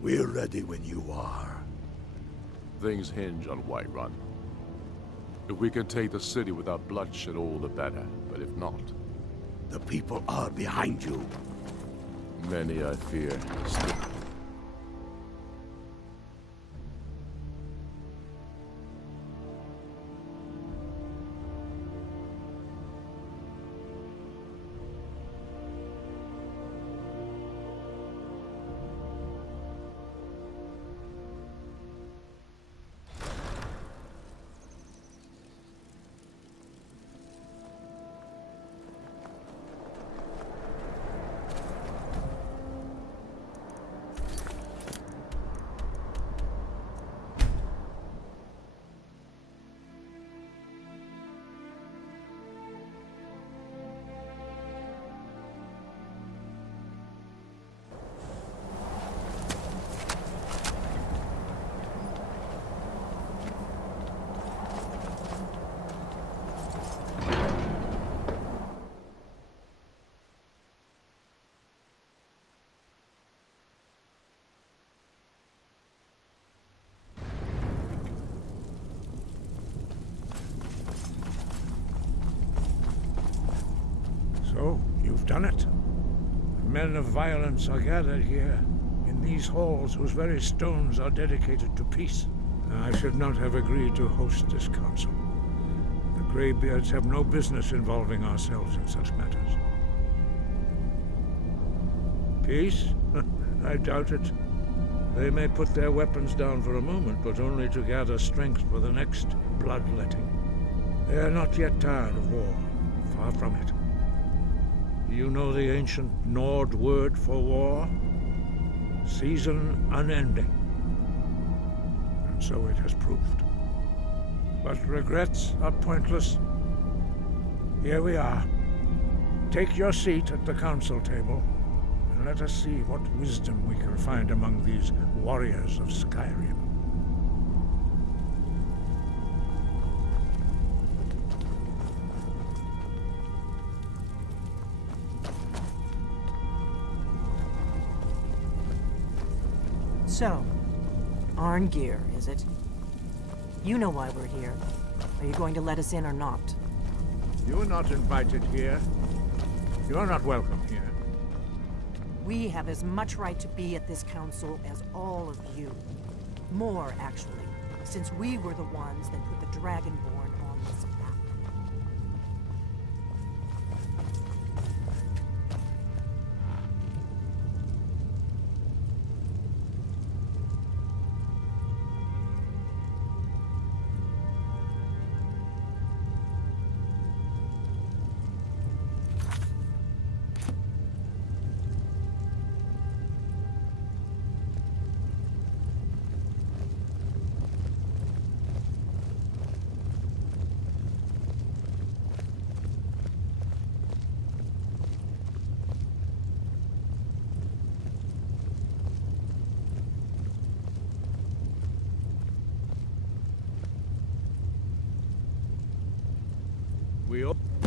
We're ready when you are. Things hinge on Whiterun. If we can take the city without bloodshed, all the better. But if not... The people are behind you. Many, I fear, still... So, you've done it. Men of violence are gathered here, in these halls whose very stones are dedicated to peace. I should not have agreed to host this council. The Greybeards have no business involving ourselves in such matters. Peace? I doubt it. They may put their weapons down for a moment, but only to gather strength for the next bloodletting. They are not yet tired of war. Far from it. You know the ancient Nord word for war? Season unending. And so it has proved. But regrets are pointless. Here we are. Take your seat at the council table, and let us see what wisdom we can find among these warriors of Skyrim. So, Arngeir, is it? You know why we're here. Are you going to let us in or not? You're not invited here. You're not welcome here. We have as much right to be at this council as all of you. More, actually, since we were the ones that put the Dragonborn on this map.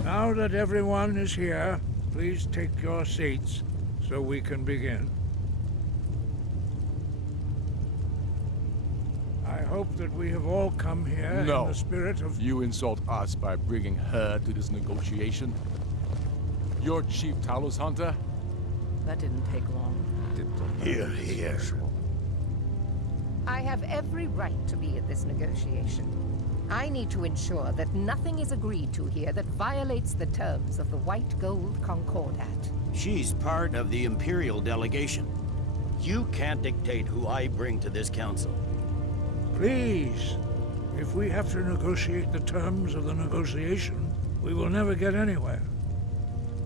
Now that everyone is here, please take your seats so we can begin. I hope that we have all come here in the spirit of... You insult us by bringing her to this negotiation? You're Chief Talos Hunter? That didn't take long. Here. I have every right to be at this negotiation. I need to ensure that nothing is agreed to here that violates the terms of the White Gold Concordat. She's part of the Imperial delegation. You can't dictate who I bring to this council. Please, if we have to negotiate the terms of the negotiation, we will never get anywhere.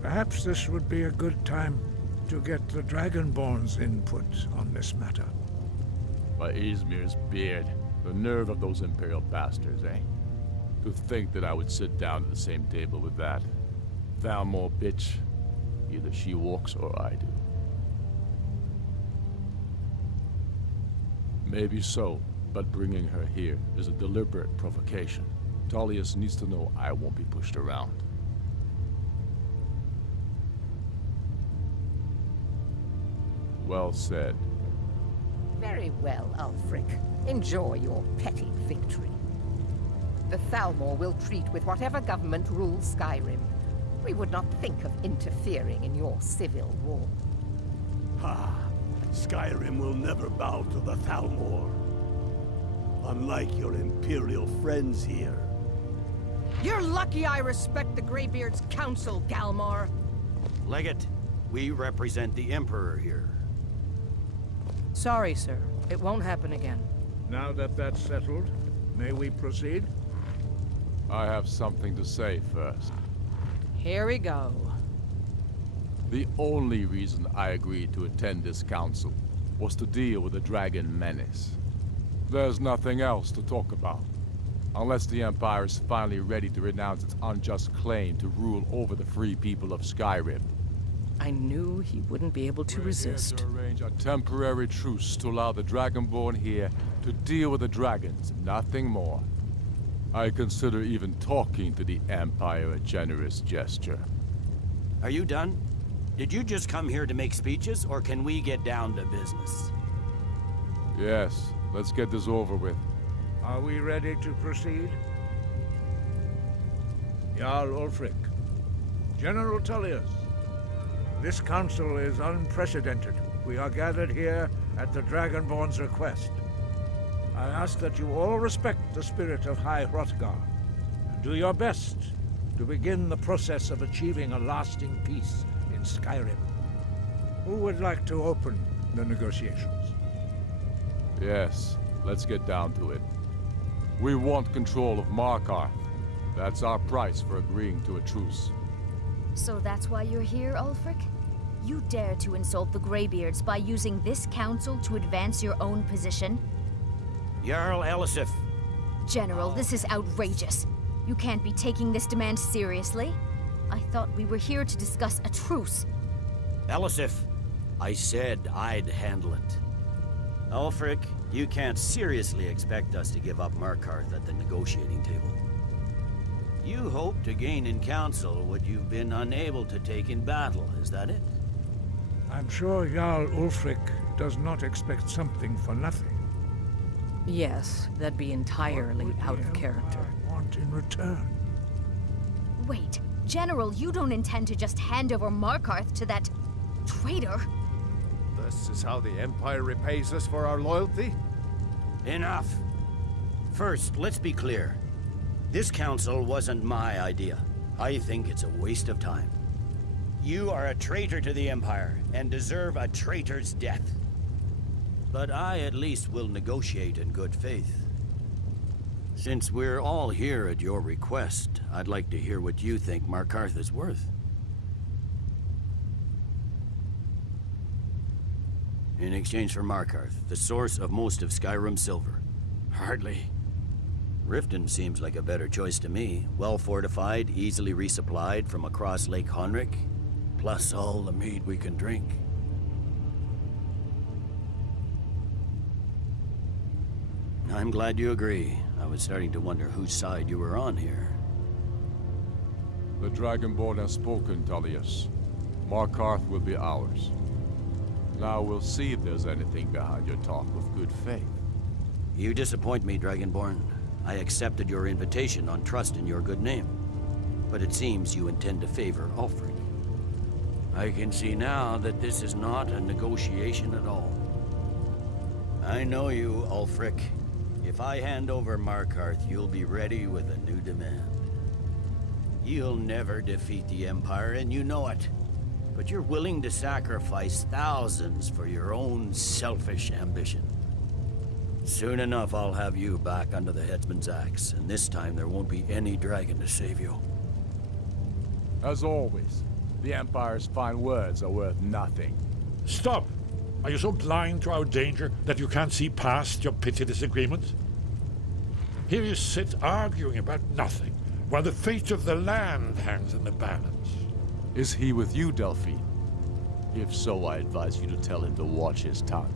Perhaps this would be a good time to get the Dragonborn's input on this matter. By Izmir's beard. The nerve of those Imperial bastards, eh? To think that I would sit down at the same table with that. Thalmor bitch. Either she walks or I do. Maybe so, but bringing her here is a deliberate provocation. Tullius needs to know I won't be pushed around. Well said. Very well, Ulfric. Enjoy your petty victory. The Thalmor will treat with whatever government rules Skyrim. We would not think of interfering in your civil war. Ha! Skyrim will never bow to the Thalmor. Unlike your Imperial friends here. You're lucky I respect the Greybeard's counsel, Galmar. Legate, we represent the Emperor here. Sorry, sir. It won't happen again. Now that that's settled, may we proceed? I have something to say first. Here we go. The only reason I agreed to attend this council was to deal with the dragon menace. There's nothing else to talk about. Unless the Empire is finally ready to renounce its unjust claim to rule over the free people of Skyrim. I knew he wouldn't be able to resist. We're here to arrange a temporary truce to allow the Dragonborn here to deal with the dragons, nothing more. I consider even talking to the Empire a generous gesture. Are you done? Did you just come here to make speeches, or can we get down to business? Yes, let's get this over with. Are we ready to proceed? Jarl Ulfric, General Tullius, this council is unprecedented. We are gathered here at the Dragonborn's request. I ask that you all respect the spirit of High Hrothgar, and do your best to begin the process of achieving a lasting peace in Skyrim. Who would like to open the negotiations? Yes, let's get down to it. We want control of Markarth. That's our price for agreeing to a truce. So that's why you're here, Ulfric? You dare to insult the Greybeards by using this council to advance your own position? Jarl Elisif. General, this is outrageous. You can't be taking this demand seriously. I thought we were here to discuss a truce. Elisif, I said I'd handle it. Ulfric, you can't seriously expect us to give up Markarth at the negotiating table. You hope to gain in council what you've been unable to take in battle, is that it? I'm sure Jarl Ulfric does not expect something for nothing. Yes, that'd be entirely out of character. I want in return. Wait, General, you don't intend to just hand over Markarth to that traitor? This is how the Empire repays us for our loyalty? Enough. First, let's be clear. This council wasn't my idea. I think it's a waste of time. You are a traitor to the Empire, and deserve a traitor's death. But I at least will negotiate in good faith. Since we're all here at your request, I'd like to hear what you think Markarth is worth. In exchange for Markarth, the source of most of Skyrim's silver. Hardly. Riften seems like a better choice to me. Well fortified, easily resupplied from across Lake Honric, plus all the mead we can drink. I'm glad you agree. I was starting to wonder whose side you were on here. The Dragonborn has spoken, Tullius. Markarth will be ours. Now we'll see if there's anything behind your talk with good faith. You disappoint me, Dragonborn. I accepted your invitation on trust in your good name. But it seems you intend to favor Ulfric. I can see now that this is not a negotiation at all. I know you, Ulfric. If I hand over Markarth, you'll be ready with a new demand. You'll never defeat the Empire, and you know it. But you're willing to sacrifice thousands for your own selfish ambition. Soon enough, I'll have you back under the headsman's axe, and this time there won't be any dragon to save you. As always, the Empire's fine words are worth nothing. Stop! Are you so blind to our danger that you can't see past your petty disagreements? Here you sit arguing about nothing, while the fate of the land hangs in the balance. Is he with you, Delphine? If so, I advise you to tell him to watch his tongue.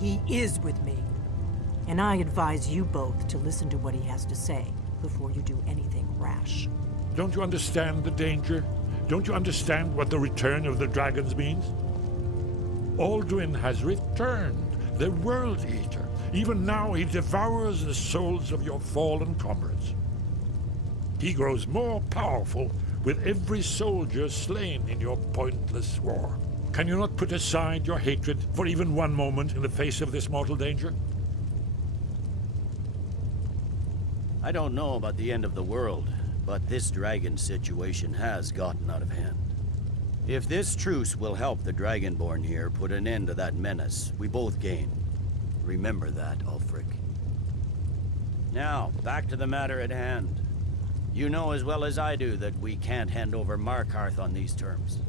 He is with me. And I advise you both to listen to what he has to say before you do anything rash. Don't you understand the danger? Don't you understand what the return of the dragons means? Alduin has returned, the World Eater. Even now he devours the souls of your fallen comrades. He grows more powerful with every soldier slain in your pointless war. Can you not put aside your hatred for even one moment in the face of this mortal danger? I don't know about the end of the world, but this dragon situation has gotten out of hand. If this truce will help the Dragonborn here put an end to that menace, we both gain. Remember that, Ulfric. Now, back to the matter at hand. You know as well as I do that we can't hand over Markarth on these terms.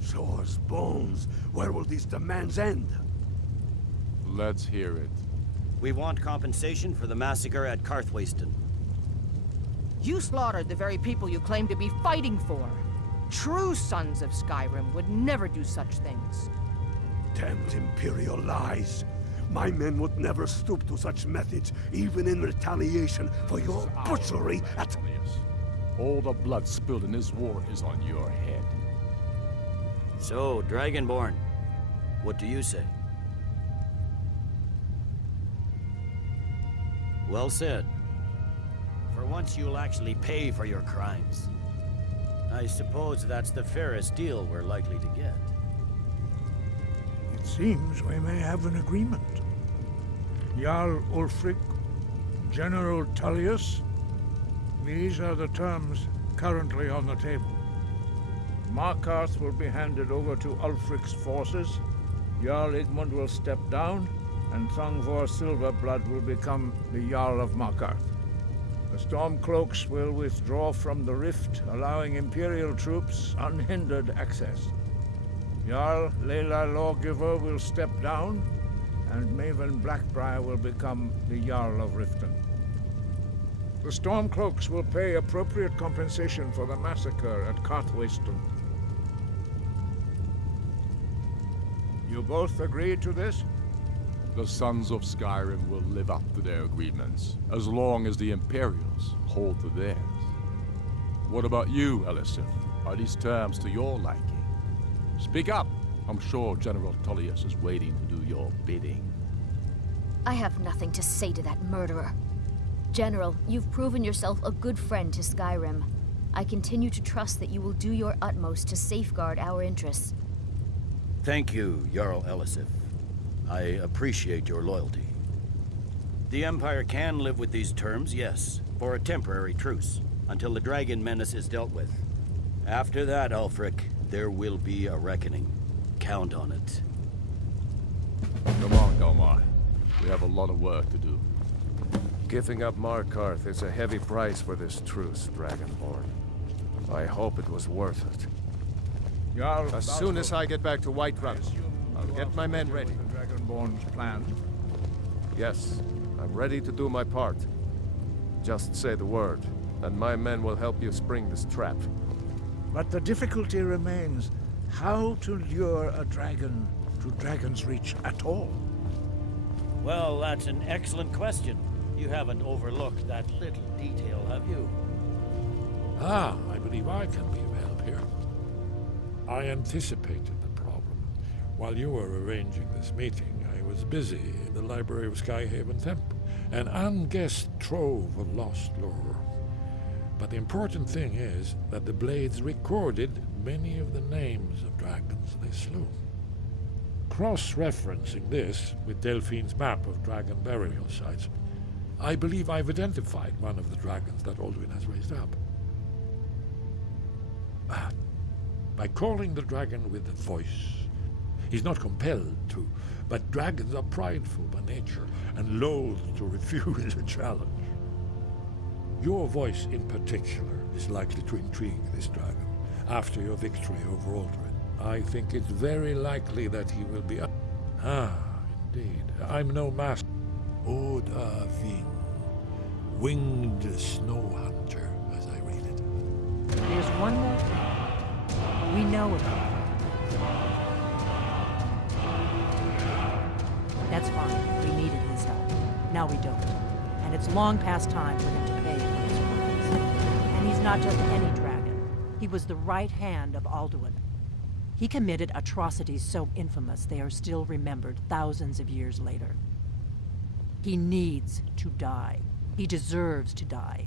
Swords, bones, where will these demands end? Let's hear it. We want compensation for the massacre at Karthwasten. You slaughtered the very people you claim to be fighting for. True sons of Skyrim would never do such things. Damned Imperial lies. My men would never stoop to such methods, even in retaliation for your butchery at... All the blood spilled in this war is on your head. So, Dragonborn, what do you say? Well said. For once you'll actually pay for your crimes. I suppose that's the fairest deal we're likely to get. It seems we may have an agreement. Jarl Ulfric, General Tullius, these are the terms currently on the table. Markarth will be handed over to Ulfric's forces, Jarl Igmund will step down, and Thongvor Silverblood will become the Jarl of Markarth. The Stormcloaks will withdraw from the rift, allowing Imperial troops unhindered access. Jarl Leila Lawgiver will step down, and Maven Blackbriar will become the Jarl of Riften. The Stormcloaks will pay appropriate compensation for the massacre at Karthwasten. You both agree to this? The Sons of Skyrim will live up to their agreements, as long as the Imperials hold to theirs. What about you, Elisif? Are these terms to your liking? Speak up! I'm sure General Tullius is waiting to do your bidding. I have nothing to say to that murderer. General, you've proven yourself a good friend to Skyrim. I continue to trust that you will do your utmost to safeguard our interests. Thank you, Jarl Elisif. I appreciate your loyalty. The Empire can live with these terms, yes, for a temporary truce, until the dragon menace is dealt with. After that, Ulfric, there will be a reckoning. Count on it. Come on, Galmar. We have a lot of work to do. Giving up Markarth is a heavy price for this truce, Dragonborn. I hope it was worth it. Jarl, As soon as I get back to Whiterun, I'll get my men ready. The Dragonborn's plan. Yes, I'm ready to do my part. Just say the word, and my men will help you spring this trap. But the difficulty remains how to lure a dragon to Dragon's Reach at all. Well, that's an excellent question. You haven't overlooked that little detail, have you? Ah, I believe I can be of help here. I anticipated the problem. While you were arranging this meeting, I was busy in the library of Skyhaven Temple, an unguessed trove of lost lore. But the important thing is that the Blades recorded many of the names of dragons they slew. Cross-referencing this with Delphine's map of dragon burial sites, I believe I've identified one of the dragons that Alduin has raised up. By calling the dragon with the voice. He's not compelled to, but dragons are prideful by nature and loath to refuse a challenge. Your voice in particular is likely to intrigue this dragon after your victory over Alduin. I think it's very likely that he will be... indeed. I'm no master. Oda Ving, winged snow hunter, as I read it. There's one more thing. We know about him. That's fine. We needed his help. Now we don't. And it's long past time for him to pay for his crimes. And he's not just any dragon. He was the right hand of Alduin. He committed atrocities so infamous they are still remembered thousands of years later. He needs to die. He deserves to die.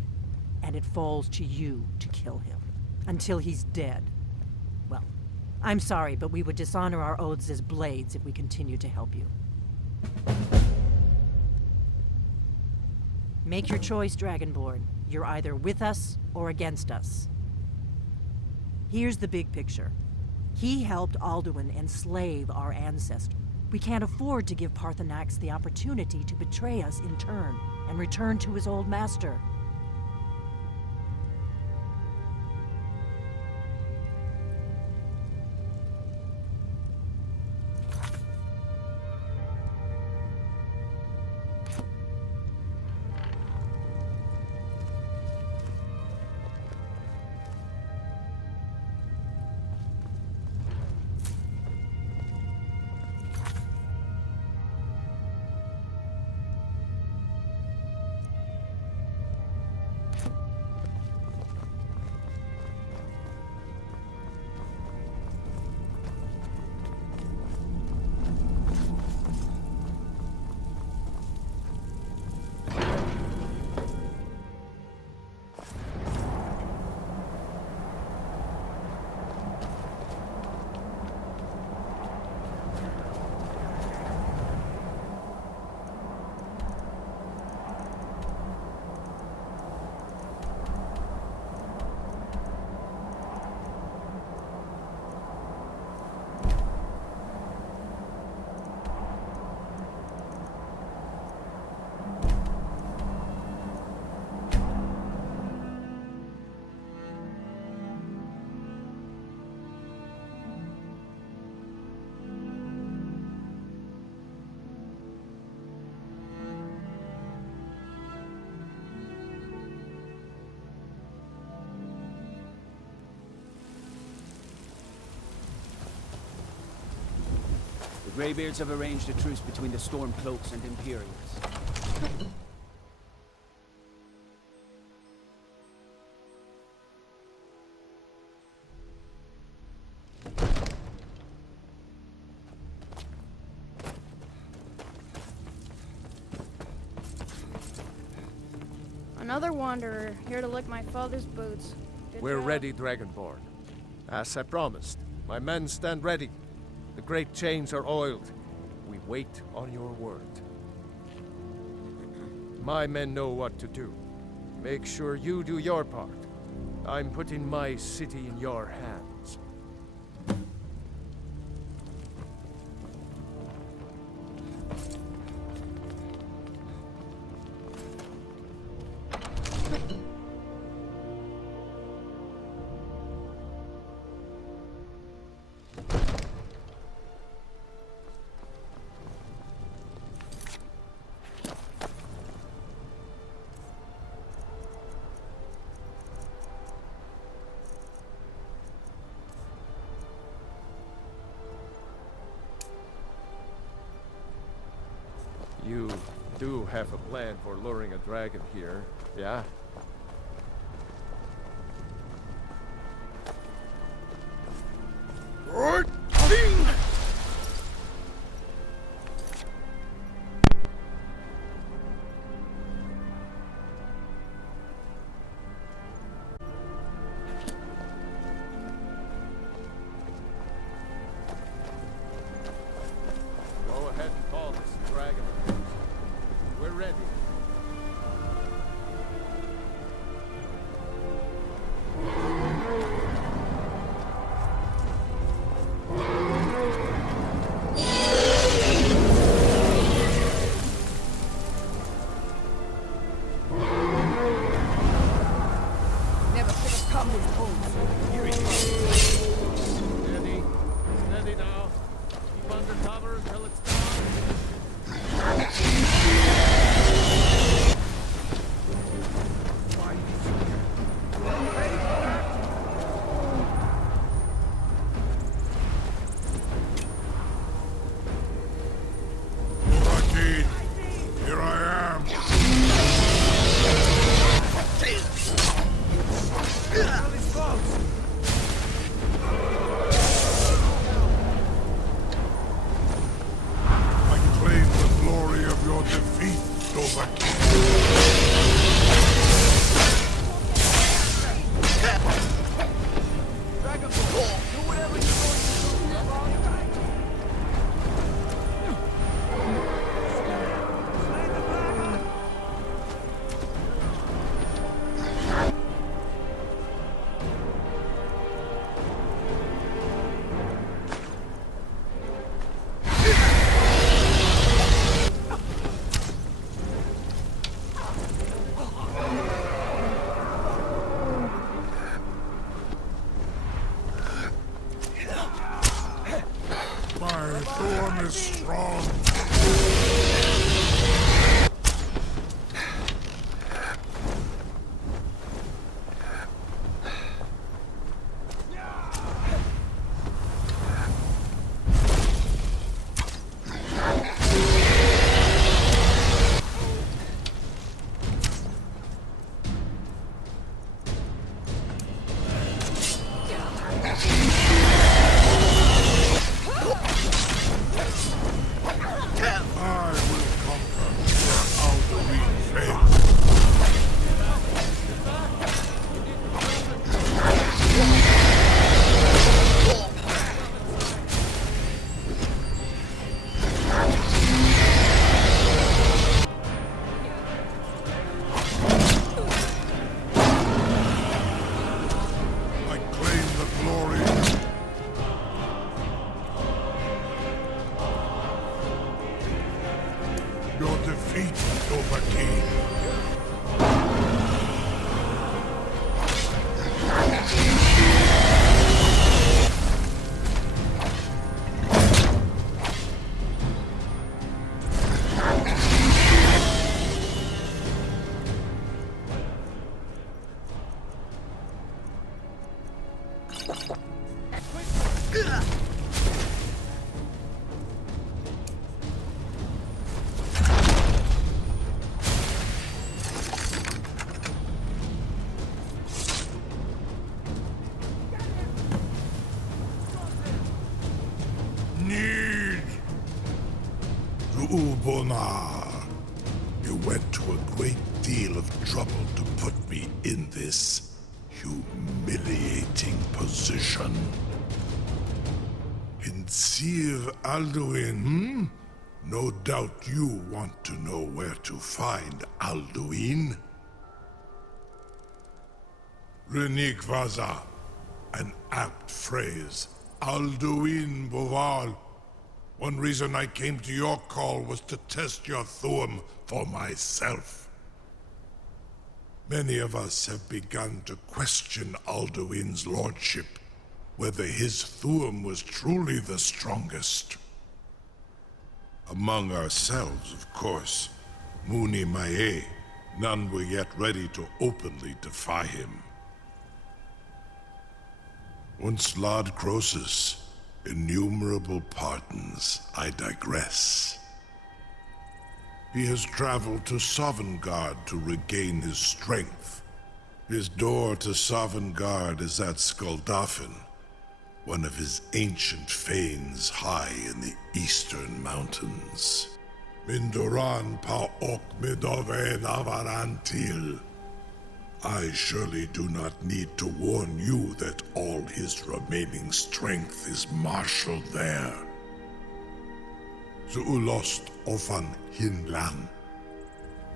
And it falls to you to kill him. Until he's dead. Well, I'm sorry, but we would dishonor our oaths as blades if we continue to help you. Make your choice, Dragonborn. You're either with us or against us. Here's the big picture. He helped Alduin enslave our ancestor. We can't afford to give Paarthurnax the opportunity to betray us in turn and return to his old master. Greybeards have arranged a truce between the Stormcloaks and Imperials. Another wanderer, here to lick my father's boots. We're ready, Dragonborn. As I promised, my men stand ready. The great chains are oiled. We wait on your word. My men know what to do. Make sure you do your part. I'm putting my city in your hands. You do have a plan for luring a dragon here, yeah? Go ahead and call this dragon. We're ready. My thorn is strong. Your defeat, Dovahkiin. Ubonar, you went to a great deal of trouble to put me in this humiliating position. In Sir Alduin, No doubt you want to know where to find Alduin. Renik Vaza, an apt phrase. Alduin Boval. One reason I came to your call was to test your Thuum for myself. Many of us have begun to question Alduin's lordship, whether his Thuum was truly the strongest. Among ourselves, of course, Muni Mae, none were yet ready to openly defy him. Once Lord Croesus, innumerable pardons, I digress. He has traveled to Sovngarde to regain his strength. His door to Sovngarde is at Skuldafn, one of his ancient fanes high in the eastern mountains. Mindoran pa ok midove navarantil. I surely do not need to warn you that all his remaining strength is marshaled there. Zuulost ofan hinlan.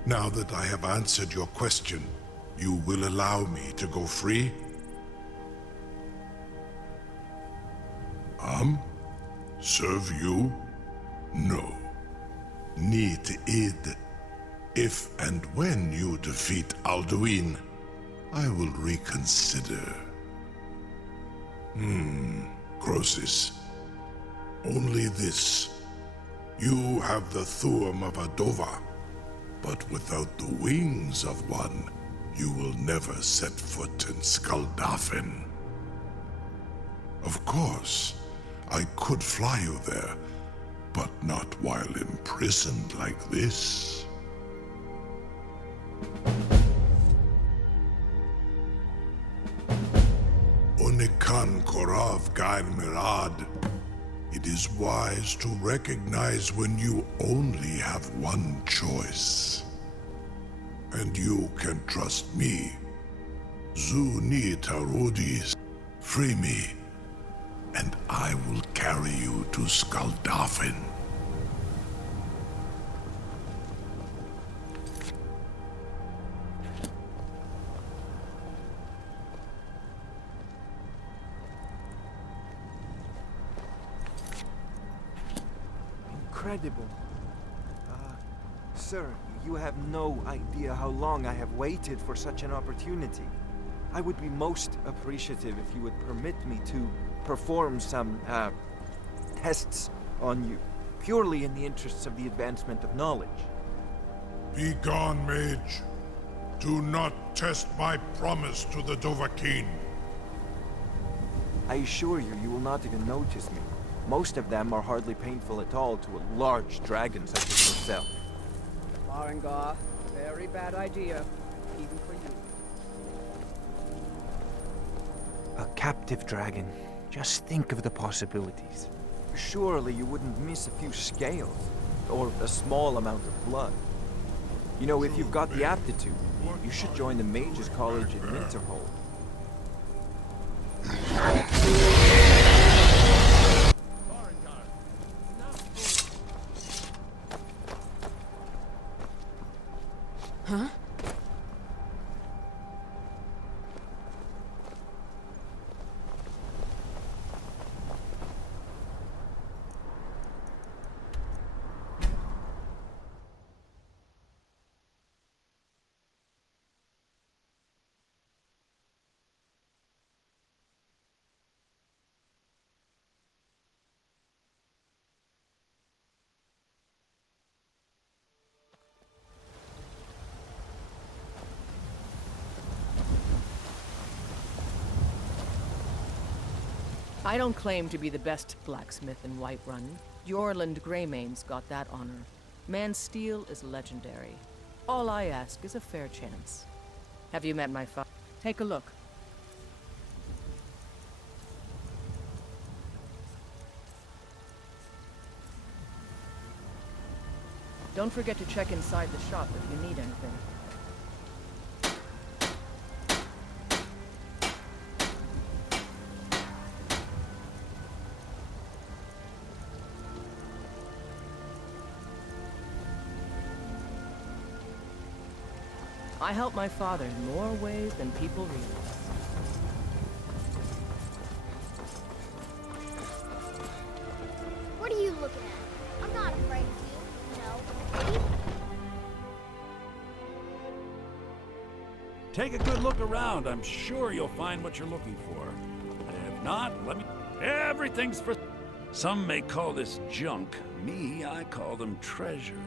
Now that I have answered your question, you will allow me to go free? Serve you? No. Need id. If and when you defeat Alduin, I will reconsider. Croesus. Only this. You have the Thuum of a Dova, but without the wings of one, you will never set foot in Skuldafn. Of course, I could fly you there, but not while imprisoned like this. Onikan Korav Gain Mirad. It is wise to recognize when you only have one choice. And you can trust me. Zu ni tarudis. Free me, and I will carry you to Skuldafn. Incredible. Sir, you have no idea how long I have waited for such an opportunity. I would be most appreciative if you would permit me to perform some, tests on you, purely in the interests of the advancement of knowledge. Be gone, mage. Do not test my promise to the Dovahkiin. I assure you, you will not even notice me. Most of them are hardly painful at all to a large dragon such as yourself. Farengar, very bad idea, even for you. A captive dragon. Just think of the possibilities. Surely you wouldn't miss a few scales, or a small amount of blood. You know, if you've got the aptitude, you should join the Mages College in Winterhold. Huh? I don't claim to be the best blacksmith in Whiterun. Jorland Greymane's got that honor. Man's steel is legendary. All I ask is a fair chance. Have you met my father? Take a look. Don't forget to check inside the shop if you need anything. I help my father in more ways than people realize. What are you looking at? I'm not afraid of you, no. Take a good look around. I'm sure you'll find what you're looking for. If not, let me... Everything's for... Some may call this junk. Me, I call them treasures.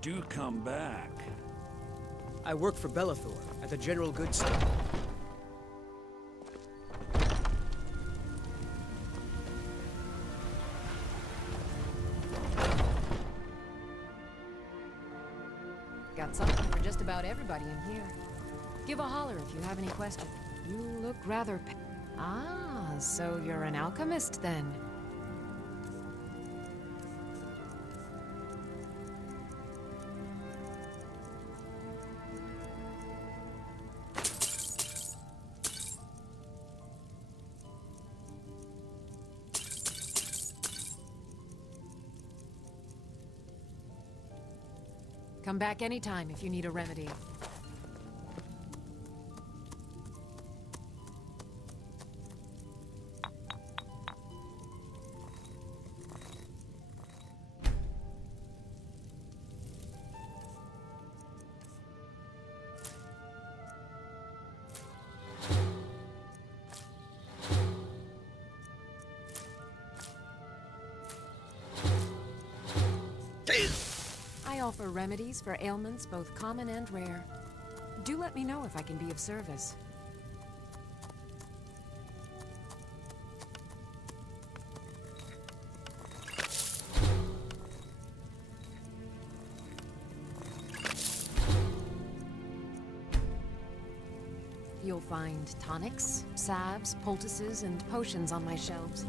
Do come back. I work for Bellathor at the General Goods Store. Got something for just about everybody in here. Give a holler if you have any questions. You look rather Ah, so you're an alchemist then. Come back anytime if you need a remedy. offer remedies for ailments both common and rare. Do let me know if I can be of service. You'll find tonics, salves, poultices, and potions on my shelves.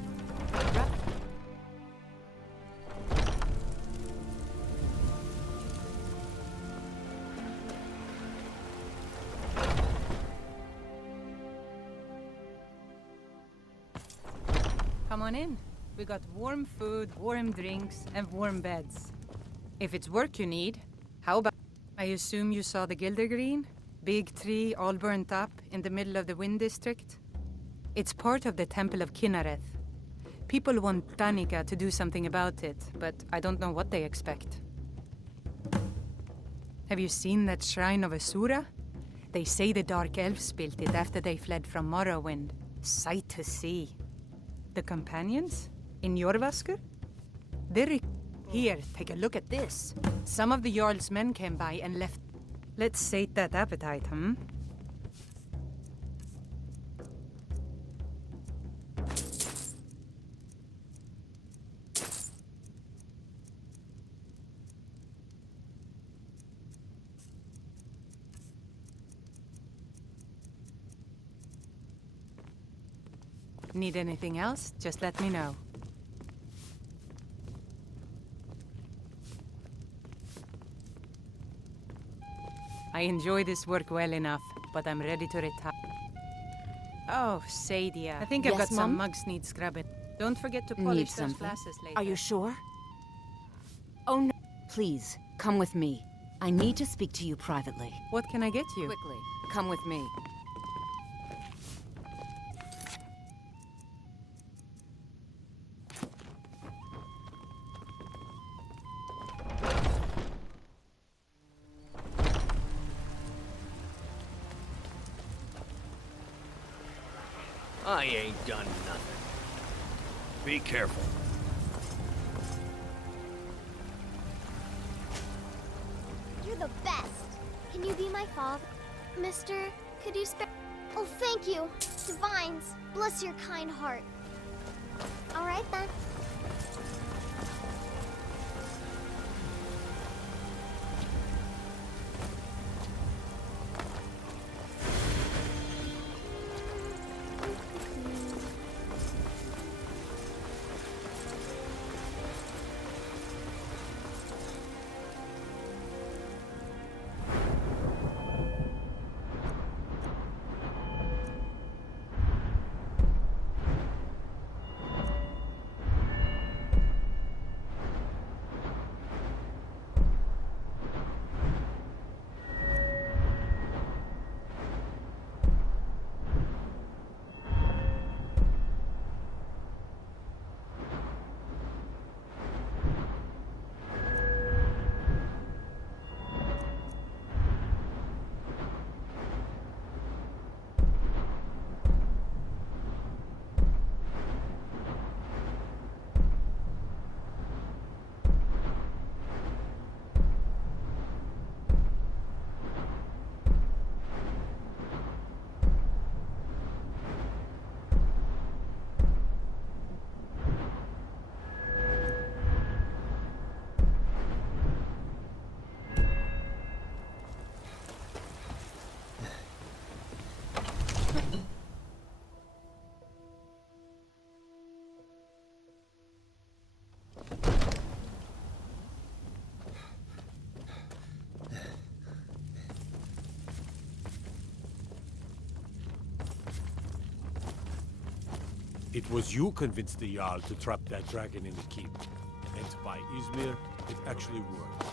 Come on in. We got warm food, warm drinks, and warm beds. If it's work you need, how about... I assume you saw the Gildergreen? Big tree, all burnt up, in the middle of the Wind District. It's part of the Temple of Kinnareth. People want Danica to do something about it, but I don't know what they expect. Have you seen that Shrine of Asura? They say the Dark Elves built it after they fled from Morrowind. Sight to see. The companions? In Jorvaskr? They're... Here, take a look at this. Some of the Jarl's men came by and left... Let's sate that appetite, hmm? Need anything else? Just let me know. I enjoy this work well enough, but I'm ready to retire. Oh, Sadia. I think I've got some mugs need scrubbing. Don't forget to polish those glasses later. Are you sure? Oh no. Please, come with me. I need to speak to you privately. What can I get you? Quickly, come with me. I ain't done nothing. Be careful. You're the best. Can you be my father? Mister, could you spare... Oh, thank you. Divines, bless your kind heart. All right, then. It was you convinced the Jarl to trap that dragon in the keep. And by Ysmir, it actually worked.